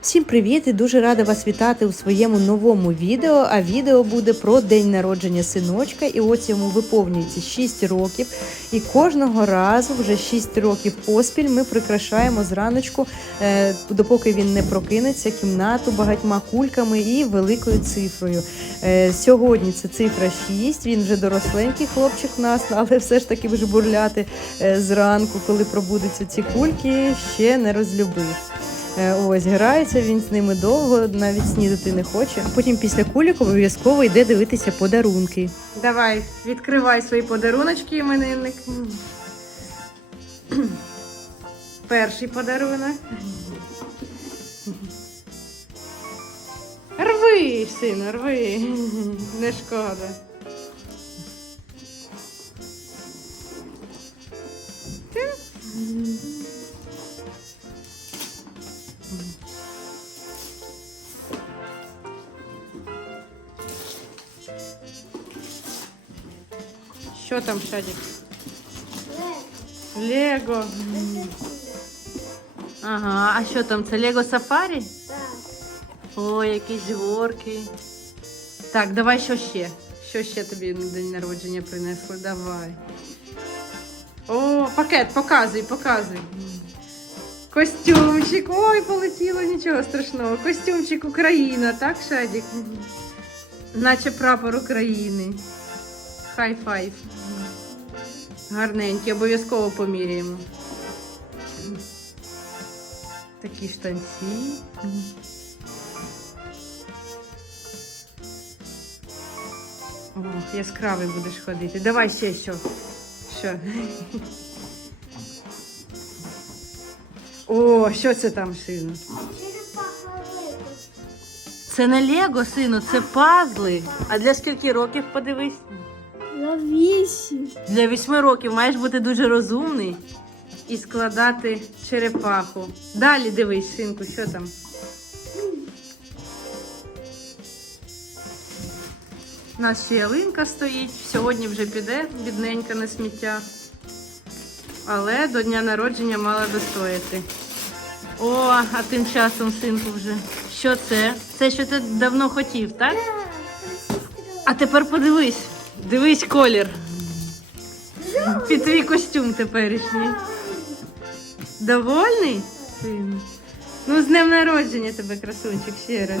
Всім привіт і дуже рада вас вітати у своєму новому відео. А відео буде про день народження синочка. І ось йому виповнюється 6 років. І кожного разу, вже 6 років поспіль, ми прикрашаємо зраночку, е, допоки він не прокинеться, кімнату багатьма кульками і великою цифрою. Е, Сьогодні це цифра 6, Він вже доросленький хлопчик у нас, але все ж таки вижбурляти е, зранку, коли пробудуться ці кульки, ще не розлюбив. Е, Ось грається він з ними довго, навіть снідати не хоче. Потім після кулік обов'язково йде дивитися подарунки. Давай, відкривай свої подаруночки, іменинник. Перший подарунок. Рви, сину, рви. Не шкода. Що там, Шадік? Лего. Ага, а що там? Це Лего Сафарі? Ой, якісь горки. Так, давай що ще? Що ще тобі на день народження принесли? Давай. О, пакет, показуй, показуй. Костюмчик. Ой, полетіло, нічого страшного. Костюмчик Україна, так, Шадік? Наче прапор України. Хай файв. Гарненький, обов'язково поміряємо. Такі штанці. О, яскравий будеш ходити. Давай ще що. Що? О, що це там, сину? Це не Лего, сину, це пазли. А для скільки років подивись? Вісім. Для вісьми років маєш бути дуже розумний і складати черепаху. Далі дивись, синку, що там. У нас ще ялинка стоїть. Сьогодні вже піде бідненька на сміття. Але до дня народження мала достояти. О, а тим часом, синку, вже. Що це? Це що ти давно хотів, так? А тепер подивись. Дивись колір. Під твій костюм теперішній. Довольний? Син? Ну, з днем народження тебе, красунчик, ще раз.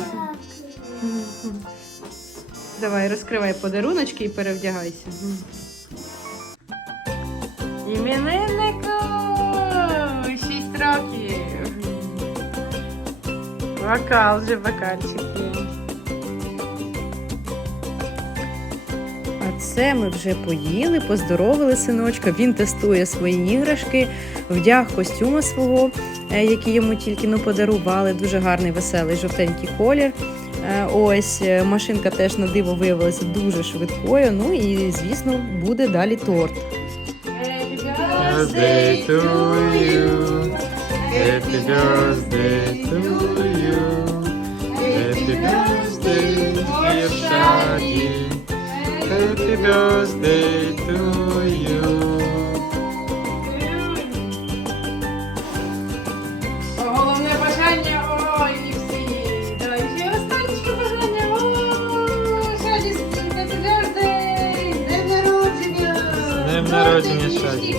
Давай, розкривай подаруночки і перевдягайся. Імениннику! Шість років. Бокал же бокальчики. Це ми вже поїли, поздоровили синочка. Він тестує свої іграшки, вдяг костюма свого, е, який йому тільки но подарували. Дуже гарний, веселий, жовтенький колір. Е, Ось е, машинка теж на диво виявилася дуже швидкою. Ну і звісно буде далі торт. birthday. Happy birthday to you. Happy birthday, dear Shaggy. Happy birthday to you. Головне бажання, ой, і всі. Давай ще останнє бажання. О, Шаді, happy birthday, день народження. З днем народження, Тортик, Шаді.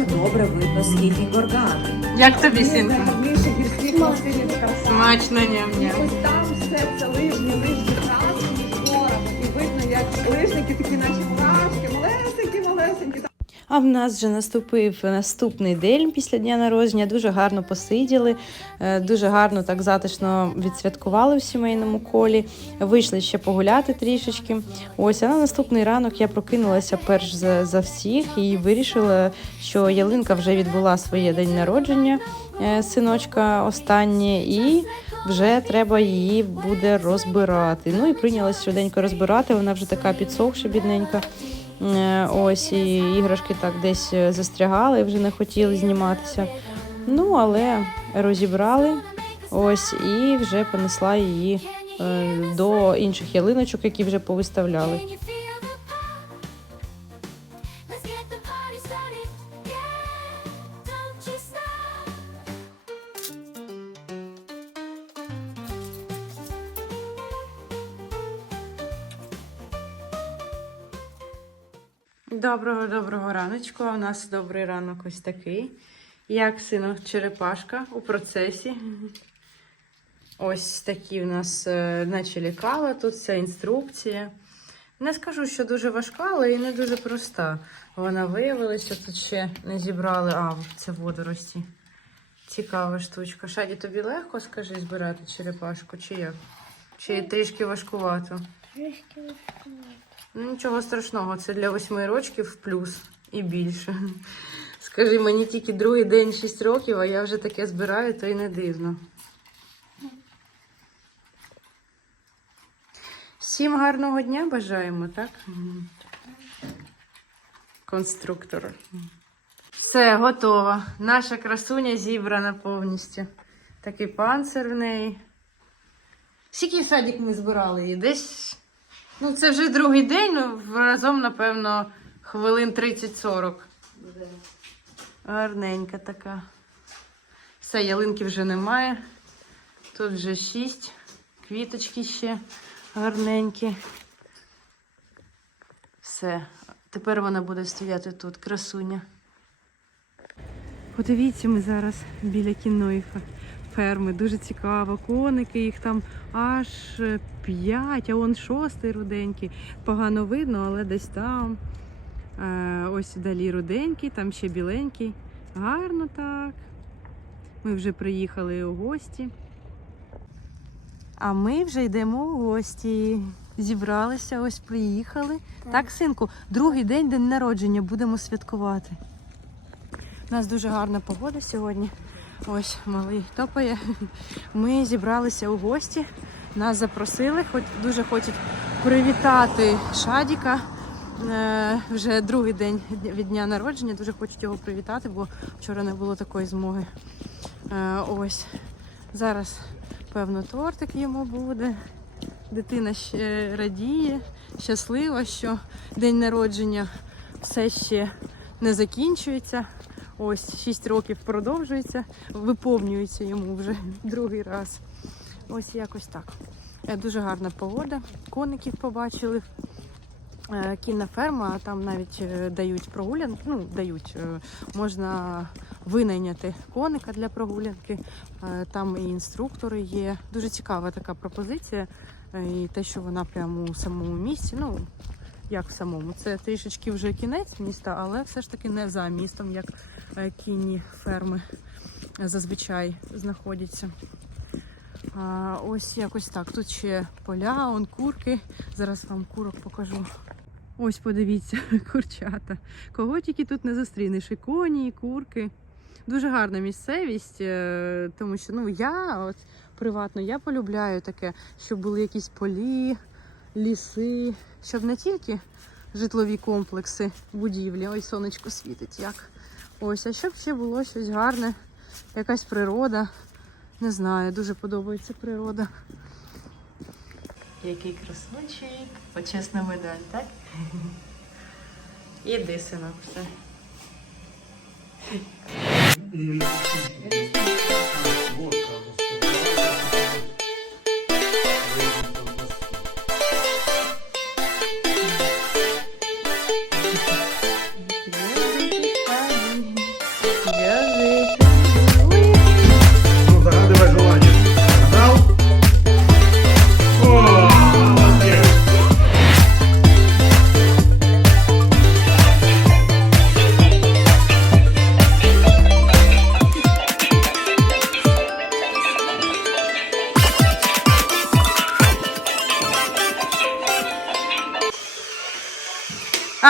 Дуже добре видно східні горгани. Як тобі, сінка? Найгарніше гірські Карпатах. Смачно, ням-ням. Ось там все це лижні, лижні траси і горами. І видно, як лижники такі наші мурашки, малесенькі, малесенькі. А в нас вже наступив наступний день після дня народження. Дуже гарно посиділи, е, дуже гарно так затишно відсвяткували в сімейному колі. Вийшли ще погуляти трішечки. Ось а на наступний ранок я прокинулася перш за, за всіх і вирішила, що ялинка вже відбула своє день народження, е, синочка останнє, і вже треба її буде розбирати. Ну і прийнялась швиденько розбирати. Вона вже така підсохша, бідненька. Е, Ось і іграшки так десь е, застрягали, вже не хотіли зніматися. Ну, але розібрали ось і вже понесла її е, до інших ялиночок, які вже повиставляли. Доброго доброго раночку. А у нас добрий ранок ось такий. Як сину черепашка у процесі. Ось такі в нас, е, наче лікала, тут ця інструкція. Не скажу, що дуже важка, але і не дуже проста. Вона виявилася, тут ще не зібрали. А, це водорості. Цікава штучка. Шаді, тобі легко, скажи, збирати черепашку, чи як? Чи трішки важкувато? трішки важкувато? Ну, нічого страшного, це для восьми років плюс і більше. Скажи, мені тільки другий день 6 років, а я вже таке збираю, то й не дивно. Всім гарного дня бажаємо, так? Конструктор. Все, готово. Наша красуня зібрана повністю. Такий панцир в неї. Скільки садик ми збирали її? Десь Ну, це вже другий день, ну разом, напевно, хвилин 30-40. Гарненька така. Все, ялинки вже немає. Тут вже шість. Квіточки ще гарненькі. Все. Тепер вона буде стояти тут, красуня. Подивіться, ми зараз біля кінної фе- ферми. Дуже цікаво. Коники, їх там аж е, п'ять, а он шостий руденький. Погано видно, але десь там. Е, ось далі руденький, там ще біленький. Гарно так. Ми вже приїхали у гості. А ми вже йдемо у гості. Зібралися, ось приїхали. Так, синку, другий день день народження будемо святкувати. У нас дуже гарна погода сьогодні. Ось малий топає. Ми зібралися у гості. Нас запросили, хоч дуже хочуть привітати Шадіка. Е, Вже другий день від дня народження. Дуже хочуть його привітати, бо вчора не було такої змоги. Е, Ось зараз, певно, тортик йому буде. Дитина ще радіє, щаслива, що день народження все ще не закінчується. Ось 6 років продовжується, виповнюється йому вже другий раз. Ось якось так. Е, Дуже гарна погода. Коників побачили. Е, Кінна ферма, там навіть е, дають прогулянки. Ну, дають, можна винайняти коника для прогулянки. Там і інструктори є. Дуже цікава така пропозиція. І те, що вона прямо у самому місці. Ну, як в самому. Це трішечки вже кінець міста, але все ж таки не за містом, як кінні ферми зазвичай знаходяться. А, ось якось так. Тут ще поля, он курки. Зараз вам курок покажу. Ось подивіться, курчата. Кого тільки тут не зустрінеш. І коні, і курки. Дуже гарна місцевість, е, тому що ну, я от, приватно я полюбляю таке, щоб були якісь полі, ліси, щоб не тільки житлові комплекси, будівлі. Ой, сонечко світить як. Ось, а щоб ще було щось гарне, якась природа. Не знаю, дуже подобається природа. Який красунчик, почесна медаль, так? Іди, синок, все. Ну,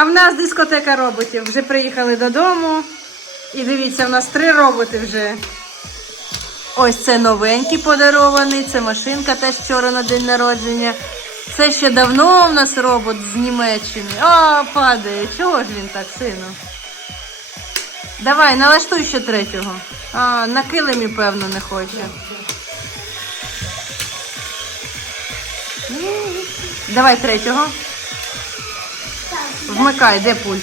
А в нас дискотека роботів. Вже приїхали додому. І дивіться, в нас три роботи вже. Ось це новенький подарований, це машинка теж вчора на день народження. Це ще давно в нас робот з Німеччини. О, падає. Чого ж він так, сину? Давай, налаштуй ще третього. А, на килимі, певно, не хоче. Давай третього. Вмикай, де пульт?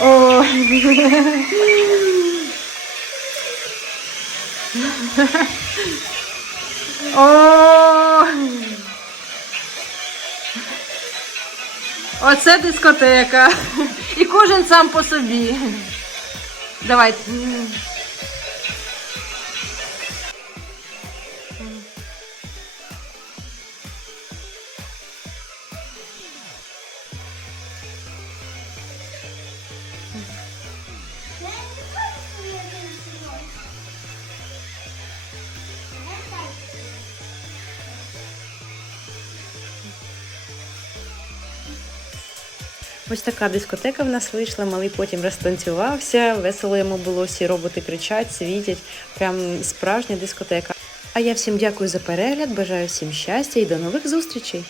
О. О. Оце дискотека. І кожен сам по собі. Давай. Ось така дискотека в нас вийшла. Малий потім розтанцювався, весело йому було, всі роботи кричать, світять. Прям справжня дискотека. А я всім дякую за перегляд, бажаю всім щастя і до нових зустрічей!